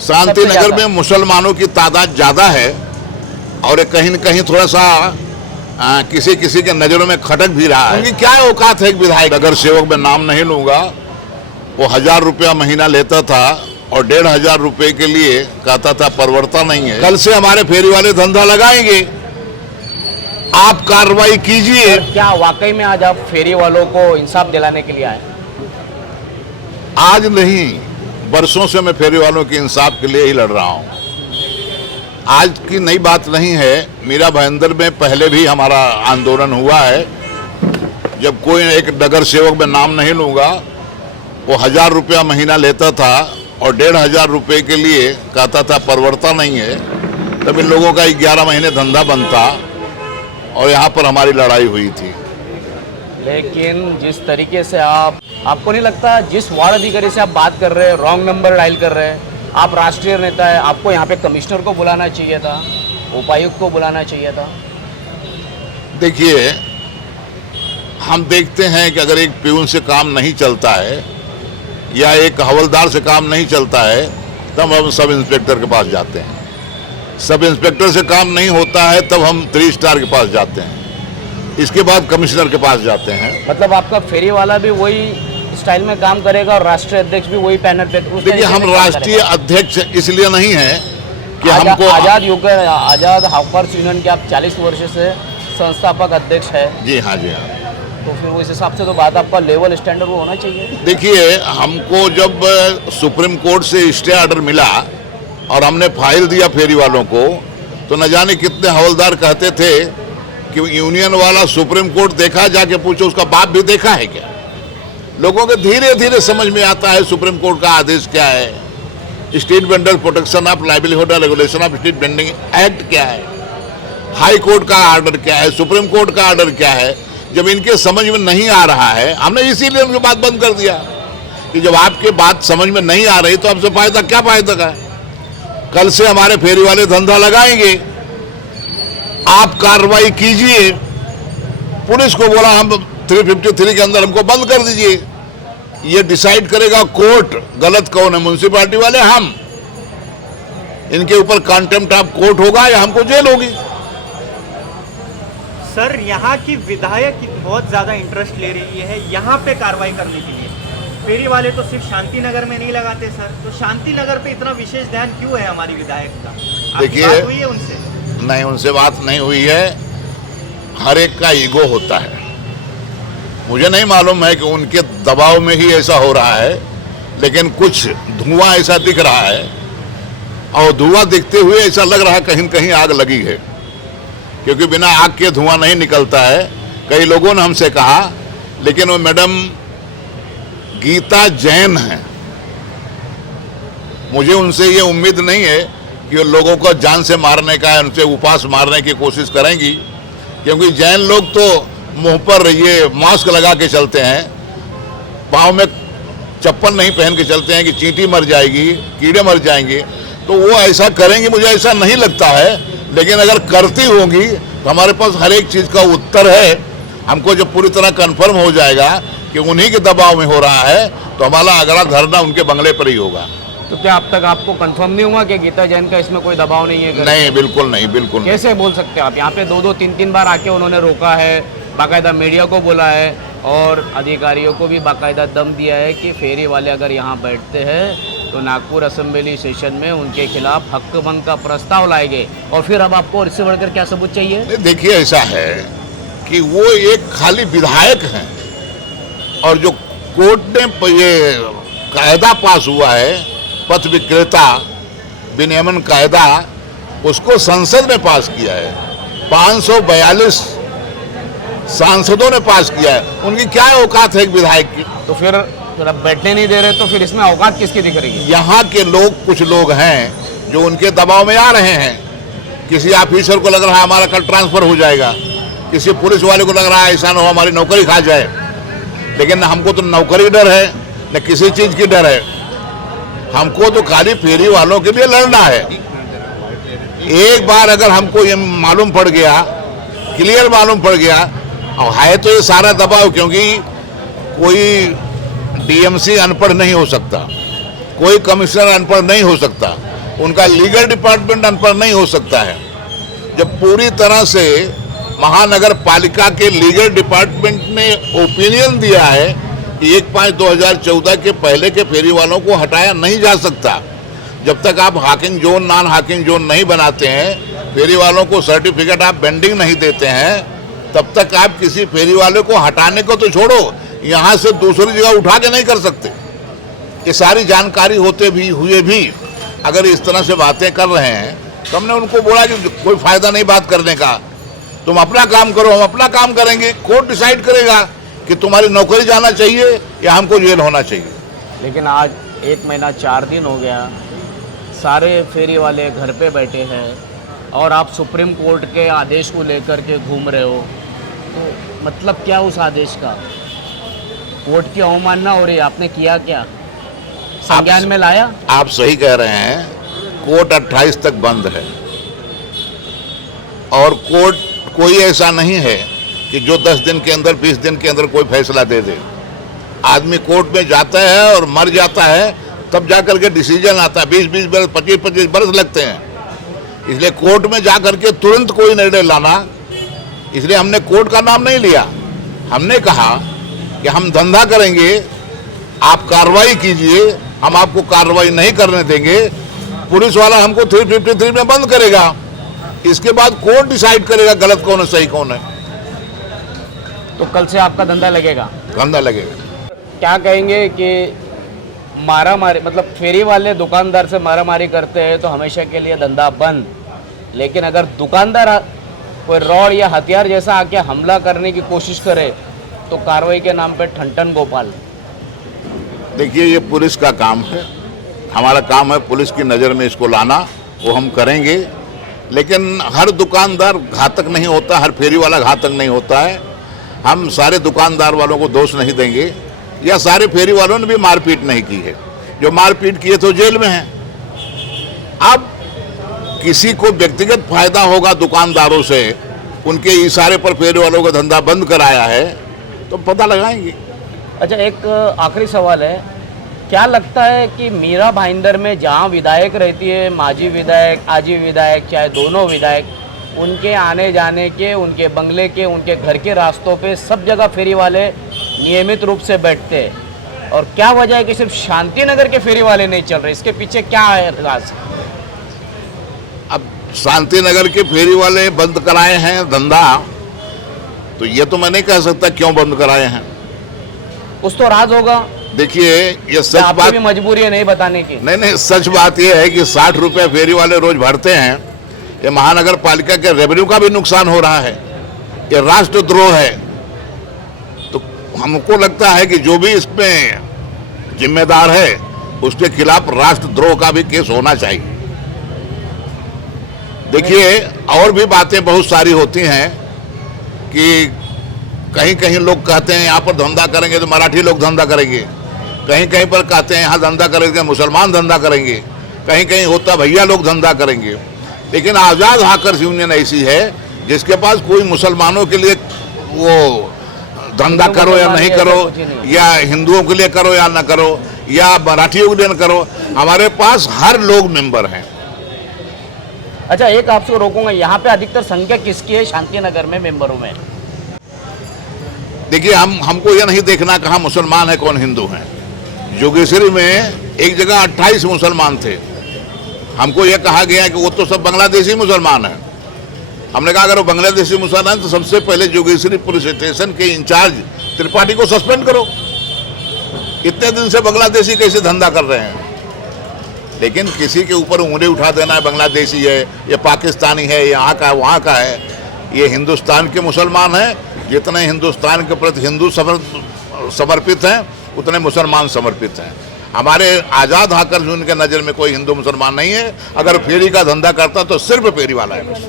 शांति नगर में मुसलमानों की तादाद ज़्यादा है और कहीं न कहीं थोड़ा सा किसी किसी के नज़रों में खटक भी रहा है। उनकी क्या औकात है एक विधायक? नगर सेवक में नाम नहीं लूँगा, वो 1000 रुपया महीना लेता था और 1500 रुपये के लिए कहता था परवड़ता नहीं है। कल से हमारे फेरी वाले धंधा लगाएंगे, आप कार्रवाई कीजिए। क्या वाकई में आज आप फेरी वालों को इंसाफ दिलाने के लिए आए? आज नहीं, बरसों से मैं फेरी वालों के इंसाफ के लिए ही लड़ रहा हूँ। आज की नई बात नहीं है, मीरा भाईंदर में पहले भी हमारा आंदोलन हुआ है। जब कोई एक नगर सेवक में नाम नहीं लूँगा, वो 1000 रुपया महीना लेता था और 1500 रुपये के लिए कहता था परवड़ता नहीं है, तब इन लोगों का 11 महीने धंधा बनता और यहाँ पर हमारी लड़ाई हुई थी। लेकिन जिस तरीके से आपको नहीं लगता जिस वार्ड अधिकारी से आप बात कर रहे हैं, रॉन्ग नंबर डायल कर रहे हैं, आप राष्ट्रीय नेता है, आपको यहाँ पे कमिश्नर को बुलाना चाहिए था, उपायुक्त को बुलाना चाहिए था? देखिए, हम देखते हैं कि अगर एक प्यून से काम नहीं चलता है या एक हवलदार से काम नहीं चलता है, तब हम सब इंस्पेक्टर के पास जाते हैं। सब इंस्पेक्टर से काम नहीं होता है, तब हम 3 स्टार के पास जाते हैं। इसके बाद कमिश्नर के पास जाते हैं। मतलब आपका फेरी वाला भी वही स्टाइल में काम करेगा और राष्ट्रीय अध्यक्ष भी वही पैनल पे? देखिए, हम राष्ट्रीय अध्यक्ष इसलिए नहीं है कि हमको आजाद हॉकर्स यूनियन के आप 40 वर्ष से संस्थापक अध्यक्ष है। जी हाँ, जी हाँ। तो फिर उस हिसाब से तो बात आपका लेवल स्टैंडर्ड वो होना चाहिए। देखिए, हमको जब सुप्रीम कोर्ट से स्टे ऑर्डर मिला और हमने फाइल दिया फेरी वालों को, तो न जाने कितने हवलदार कहते थे कि यूनियन वाला सुप्रीम कोर्ट देखा, जाके पूछो उसका बाप भी देखा है क्या। लोगों के धीरे धीरे समझ में आता है सुप्रीम कोर्ट का आदेश क्या है, street vendor protection of livelihood regulation of street vending act क्या है, हाई कोर्ट का ऑर्डर क्या है, सुप्रीम कोर्ट का ऑर्डर क्या है। जब इनके समझ में नहीं आ रहा है, हमने इसीलिए उनकी बात बंद कर दिया कि जब आपके बात समझ में नहीं आ रही तो आपसे फायदा क्या फायदा का है। कल से हमारे फेरी वाले धंधा लगाएंगे, आप कार्रवाई कीजिए। पुलिस को बोला हम 353 के अंदर हमको बंद कर दीजिए। ये डिसाइड करेगा कोर्ट, गलत कौन है, म्युनिसिपैलिटी वाले हम। इनके ऊपर कंटेम्प्ट ऑफ कोर्ट होगा या हमको जेल होगी। सर, यहाँ की विधायक बहुत ज़्यादा इंटरेस्ट ले रही है यहाँ पे कार्रवाई करने के लिए। फेरी वाले तो सिर्फ शांति नगर में नहीं लगाते सर, तो शांति नगर पे इतना विशेष ध्यान क्यों है हमारी विधायक का? देखिए, बात हुई है उनसे? नहीं, उनसे बात नहीं हुई है। हर एक का ईगो होता है। मुझे नहीं मालूम है कि उनके दबाव में ही ऐसा हो रहा है, लेकिन कुछ धुआं ऐसा दिख रहा है और धुआं दिखते हुए ऐसा लग रहा है कहीं कहीं आग लगी है, क्योंकि बिना आग के धुआं नहीं निकलता है। कई लोगों ने हमसे कहा, लेकिन वो मैडम गीता जैन है। मुझे उनसे ये उम्मीद नहीं है कि वो लोगों को जान से मारने का, उनसे उपास मारने की कोशिश करेंगी, क्योंकि जैन लोग तो मुंह पर ये मास्क लगा के चलते हैं, पाँव में चप्पल नहीं पहन के चलते हैं कि चींटी मर जाएगी, कीड़े मर जाएंगे। तो वो ऐसा करेंगी मुझे ऐसा नहीं लगता है, लेकिन अगर करती होंगी तो हमारे पास हर एक चीज़ का उत्तर है। हमको जब पूरी तरह कन्फर्म हो जाएगा कि उन्हीं के दबाव में हो रहा है, तो हमारा अगला धरना उनके बंगले पर ही होगा। तो क्या अब तक आपको कंफर्म नहीं हुआ कि गीता जैन का इसमें कोई दबाव नहीं है? नहीं, बिल्कुल नहीं, बिल्कुल नहीं। कैसे बोल सकते हैं आप? यहाँ पे 2-2, 3-3 बार आके उन्होंने रोका है, बाकायदा मीडिया को बोला है और अधिकारियों को भी बाकायदा दम दिया है कि फेरी वाले अगर यहाँ बैठते हैं तो नागपुर असेंबली सेशन में उनके खिलाफ हक भंग का प्रस्ताव लाएंगे। और फिर अब आपको इससे बढ़कर क्या सबूत चाहिए? देखिए, ऐसा है कि वो एक खाली विधायक हैं और जो कोर्ट ने ये कायदा पास हुआ है, पथ विक्रेता विनियमन कायदा, उसको संसद ने पास किया है। 542 सांसदों ने पास किया है। उनकी क्या औकात है एक विधायक की? तो फिर अब बैठने नहीं दे रहे, तो फिर इसमें औकात किसकी दिख रही है? यहाँ के लोग, कुछ लोग हैं जो उनके दबाव में आ रहे हैं। किसी ऑफिसर को लग रहा है हमारा कल ट्रांसफर हो जाएगा, किसी पुलिस वाले को लग रहा है ऐसा ना हो हमारी नौकरी खा जाए। लेकिन हमको तो नौकरी डर है, न किसी चीज की डर है। हमको तो खाली फेरी वालों के लिए लड़ना है। एक बार अगर हमको ये मालूम पड़ गया, क्लियर मालूम पड़ गया, और है तो ये सारा दबाव, क्योंकि कोई डीएमसी अनपढ़ नहीं हो सकता, कोई कमिश्नर अनपढ़ नहीं हो सकता। उनका लीगल डिपार्टमेंट अनपढ़ नहीं हो सकता है। जब पूरी तरह से महानगर पालिका के लीगल डिपार्टमेंट ने ओपिनियन दिया है कि 1/5/2014 के पहले के फेरी वालों को हटाया नहीं जा सकता, जब तक आप hiking zone non hiking zone नहीं बनाते हैं, फेरी वालों को सर्टिफिकेट आप बेंडिंग नहीं देते हैं, तब तक आप किसी फेरी वाले को हटाने को तो छोड़ो, यहाँ से दूसरी जगह उठा के नहीं कर सकते। ये सारी जानकारी होते भी हुए भी अगर इस तरह से बातें कर रहे हैं तो हमने उनको बोला कि कोई फायदा नहीं बात करने का, तुम अपना काम करो, हम अपना काम करेंगे, कोर्ट डिसाइड करेगा कि तुम्हारी नौकरी जाना चाहिए या हमको जेल होना चाहिए। लेकिन आज 1 महीना 4 दिन हो गया, सारे फेरी वाले घर पे बैठे हैं और आप सुप्रीम कोर्ट के आदेश को लेकर के घूम रहे हो, तो मतलब क्या उस आदेश का? कोर्ट की अवमानना हो रही है, आपने किया क्या? संज्ञान में लाया? आप सही कह रहे हैं, कोर्ट 28 तक बंद है और कोर्ट कोई ऐसा नहीं है कि जो 10 दिन के अंदर 20 दिन के अंदर कोई फैसला दे दे। आदमी कोर्ट में जाता है और मर जाता है, तब जाकर के डिसीजन आता है। 20-20 बरस 25-25 बरस लगते हैं। इसलिए कोर्ट में जाकर के तुरंत कोई निर्णय लाना, इसलिए हमने कोर्ट का नाम नहीं लिया। हमने कहा कि हम धंधा करेंगे, आप कार्रवाई कीजिए, हम आपको कार्रवाई नहीं करने देंगे, पुलिस वाला हमको 353 में बंद करेगा, इसके बाद कोर्ट डिसाइड करेगा गलत कौन है सही कौन है। तो कल से आपका धंधा लगेगा? धंधा लगेगा। क्या कहेंगे कि मारा मारी, मतलब फेरी वाले दुकानदार से मारा मारी करते हैं तो हमेशा के लिए धंधा बंद, लेकिन अगर दुकानदार कोई रॉड या हथियार जैसा आके हमला करने की कोशिश करे तो कार्रवाई के नाम पे ठन गोपाल। देखिए, ये पुलिस का काम है, हमारा काम है पुलिस की नज़र में इसको लाना, वो हम करेंगे। लेकिन हर दुकानदार घातक नहीं होता, हर फेरी वाला घातक नहीं होता है। हम सारे दुकानदार वालों को दोष नहीं देंगे, या सारे फेरी वालों ने भी मारपीट नहीं की है। जो मारपीट किए तो जेल में हैं। अब किसी को व्यक्तिगत फायदा होगा दुकानदारों से, उनके इशारे पर फेरी वालों का धंधा बंद कराया है, तो पता लगाएंगे। अच्छा, एक आखिरी सवाल है, क्या लगता है कि मीरा भाईंदर में जहाँ विधायक रहती है, माजी विधायक, आजी विधायक, चाहे दोनों विधायक, उनके आने जाने के, उनके बंगले के, उनके घर के रास्तों पे सब जगह फेरी वाले नियमित रूप से बैठते हैं, और क्या वजह है कि सिर्फ शांति नगर के फेरी वाले नहीं चल रहे? इसके पीछे क्या है राज? अब शांति नगर के फेरी वाले बंद कराए हैं धंधा, तो ये तो मैं नहीं कह सकता क्यों बंद कराए हैं। कुछ तो राज होगा। देखिए, ये सच आपकी बात भी मजबूरी है नहीं बताने की? नहीं, सच बात ये है कि 60 रुपये फेरी वाले रोज भरते हैं। ये महानगर पालिका के रेवेन्यू का भी नुकसान हो रहा है, ये राष्ट्रद्रोह है। तो हमको लगता है कि जो भी इसमें जिम्मेदार है उसके खिलाफ राष्ट्रद्रोह का भी केस होना चाहिए। देखिए, और भी बातें बहुत सारी होती हैं कि कहीं कहीं लोग कहते हैं यहाँ पर धंधा करेंगे तो मराठी लोग धंधा करेंगे, कहीं कहीं पर कहते हैं यहाँ धंधा करेंगे मुसलमान धंधा करेंगे, कहीं कहीं होता भैया लोग धंधा करेंगे। लेकिन आज़ाद हाकर्स यूनियन ऐसी है जिसके पास कोई मुसलमानों के लिए वो धंधा करो या नहीं करो, या हिंदुओं के लिए करो या ना करो, या मराठियों के लिए न करो, हमारे पास हर लोग मेंबर हैं। अच्छा, एक आपसे रोकूंगा, यहाँ पे अधिकतर संख्या किसकी है शांति नगर में मेंबरों में? देखिए, हमको यह नहीं देखना कहाँ मुसलमान है कौन हिंदू है। जोगेश्वरी में एक जगह 28 मुसलमान थे, हमको यह कहा गया कि वो तो सब बांग्लादेशी मुसलमान हैं। हमने कहा अगर वो बांग्लादेशी मुसलमान तो सबसे पहले जोगेश्वरी पुलिस स्टेशन के इंचार्ज त्रिपाठी को सस्पेंड करो। इतने दिन से बांग्लादेशी कैसे धंधा कर रहे हैं? लेकिन किसी के ऊपर उंगली उठा देना है, बांग्लादेशी है, ये पाकिस्तानी है, यहाँ का है, वहाँ का है। ये हिंदुस्तान के मुसलमान हैं, जितने हिंदुस्तान के प्रति हिंदू समर्पित हैं उतने मुसलमान समर्पित हैं। हमारे आज़ाद हाकर्स यूनियन के नज़र में कोई हिंदू मुसलमान नहीं है। अगर फेरी का धंधा करता तो सिर्फ फेरी वाला है बस।